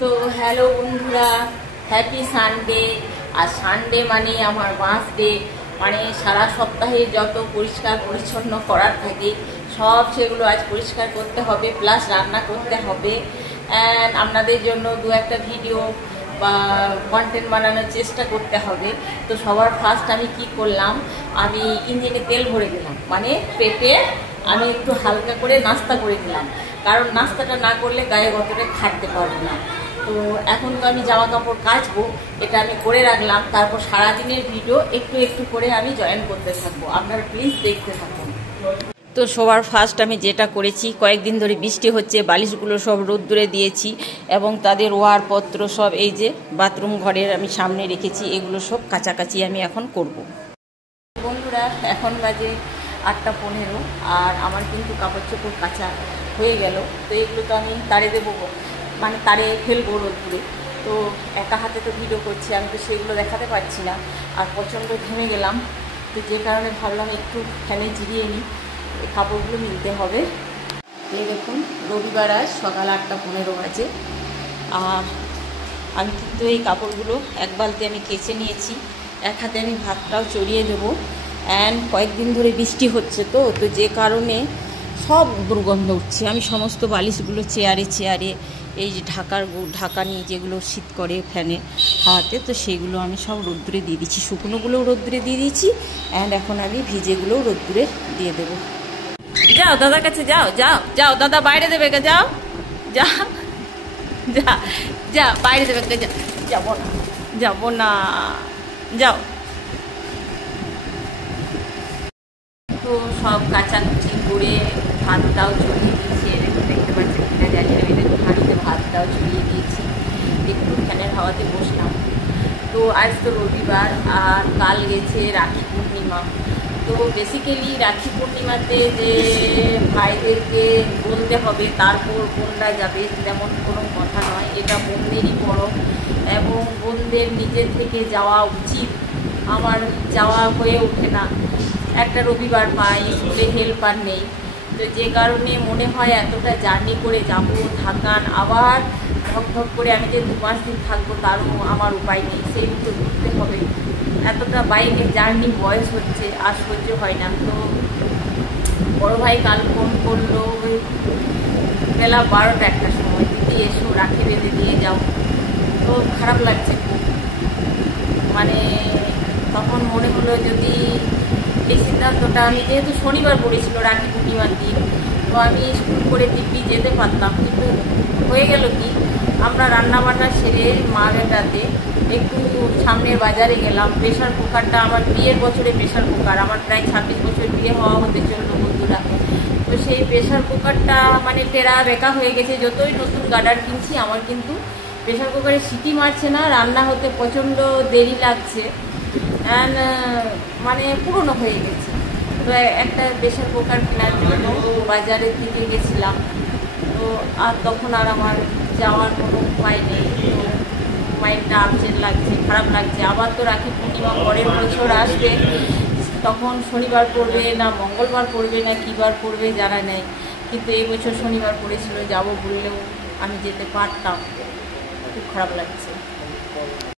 তো হ্যালো বন্ধুরা, happy Sunday. আর Sunday মানে আমার বার্থডে, মানে সারা সপ্তাহে যত পরিষ্কার পরিচ্ছন্ন করার থাকে সব সেগুলো আজ পরিষ্কার করতে হবে, প্লাস রান্না করতে হবে। অ্যান্ড আপনাদের জন্য দু একটা ভিডিও বা কন্টেন্ট বানানোর চেষ্টা করতে হবে। তো সবার ফার্স্ট আমি কি করলাম, আমি ইঞ্জিনে তেল ভরে দিলাম, মানে পেটে আমি একটু হালকা করে নাস্তা করে দিলাম, কারণ নাস্তাটা না করলে গায়ে গতরে খাটতে পারবো না। তো এখন তো আমি জামা কাপড় কাচবো, এটা আমি করে রাখলাম। তারপর সারাদিনের ভিডিও একটু একটু করে আমি জয়েন করতে থাকবো, আপনারা প্লিজ দেখতে থাকুন। তো সবার ফার্স্ট আমি যেটা করেছি, কয়েকদিন ধরে বৃষ্টি হচ্ছে, বালিশগুলো সব রোদ্দুরে দিয়েছি এবং তাদের ওয়ারপত্র সব এই যে বাথরুম ঘরের আমি সামনে রেখেছি, এগুলো সব কাচাকাচি আমি এখন করব। বন্ধুরা, এখন বাজে 8:15 আর আমার কিন্তু কাপড় চোপড় কাচা হয়ে গেল। তো এগুলো তো আমি তারে দেবো, মানে তারে ফেলবো রোদ্দুরে। তো একা হাতে তো ভিডিও করছি, আমি তো সেগুলো দেখাতে পারছি না, আর প্রচণ্ড ঘেমে গেলাম। তো যে কারণে ভাবলাম একটু ফ্যানে জিরিয়ে নিই, কাপড়গুলো মিলতে হবে। এই দেখুন, রবিবার আজ সকাল 8:15 বাজে, আর আমি কিন্তু এই কাপড়গুলো এক বালতি আমি কেচে নিয়েছি। এক হাতে আমি ভাতটাও চড়িয়ে দেবো। অ্যান্ড কয়েকদিন ধরে বৃষ্টি হচ্ছে, তো যে কারণে সব দুর্গন্ধ উঠছে। আমি সমস্ত বালিশগুলো চেয়ারে এই যে ঢাকা নিয়ে যেগুলো শীত করে ফ্যানে হাওয়াতে, তো সেগুলো আমি সব রোদ্দুরে দিয়ে দিচ্ছি, শুকনোগুলোও রোদ্দুরে দিয়ে দিয়েছি। অ্যান্ড এখন আমি ভিজেগুলোও রোদ্দুরে দিয়ে দেবো। যাও দাদার কাছে, যাও যাও যাও, দাদা বাইরে দেবে, যাও যা যা যা, বাইরে দেবে, যা, যাবো না যাবো না, যাও। তো সব কাচাকুচি করে ভাতটাও চড়িয়ে দিয়েছি, দেখতে পাচ্ছি কিনা জানি না, এদের হাঁড়িতে ভাতটাও চড়িয়ে দিয়েছি, একটু ফ্যানের হাওয়াতে বসলাম। তো আজ তো রবিবার, আর কাল গেছে রাখি পূর্ণিমা। তো বেসিক্যালি রাখি পূর্ণিমাতে যে ভাইদেরকে বলতে হবে তারপর বোনরা যাবে, তেমন কোনো কথা নয়, এটা বোনদেরই পরব এবং বোনদের নিজের থেকে যাওয়া উচিত। আমার যাওয়া হয়ে ওঠে না, একটা রবিবার পাই, স্কুলে হেল্পার নেই, তো যে কারণে মনে হয় এতটা জার্নি করে যাবো, থাকান, আবার ধক করে আমি যে 2-5 দিন থাকবো তারও আমার উপায় নেই, সেই মতো ঘুরতে হবে। এতটা বাইকে জার্নি বয়স হচ্ছে, আর সহ্য হয় না। তো বড় ভাই কাল ফোন করলো বেলা 12টা একটা সময়, দিদি এসো রাখি বেঁধে দিয়ে যাও। তো খারাপ লাগছে খুব, মানে তখন মনে হলো যদি এই সিদ্ধান্তটা, আমি যেহেতু শনিবার পড়েছিল রাখি পূর্ণিমার দিন, তো আমি স্কুল করে দিব্যি যেতে পারতাম, কিন্তু হয়ে গেল কি, আমরা রান্নাবান্না সেরে মা বেটাতে একটু সামনের বাজারে গেলাম। প্রেশার কুকারটা আমার বিয়ের বছরে প্রেশার কুকার, আমার প্রায় 26 বছর বিয়ে হওয়া হতে চললো বন্ধুরা। তো সেই প্রেশার কুকারটা মানে টেরা বেঁকা হয়ে গেছে, যতই নতুন গার্ডার কিনছি আমার কিন্তু প্রেশার কুকারে সিটি মারছে না, রান্না হতে প্রচণ্ড দেরি লাগছে, অ্যান্ড মানে পুরনো হয়ে গেছে। তো একটা প্রেশার কুকার কেনার জন্য বাজারের দিকে গেছিলাম, তো আর তখন আর আমার যাওয়ার কোনো উপায় নেই। তো মাইন্ডটা আপসেট লাগছে, খারাপ লাগছে। আবার তো রাখি পূর্ণিমা পরের বছর আসবে, তখন শনিবার পড়বে না মঙ্গলবার পড়বে না কী বার পড়বে জানা নেই, কিন্তু এই বছর শনিবার পড়েছিল, যাবো বললেও আমি যেতে পারতাম, খুব খারাপ লাগছে।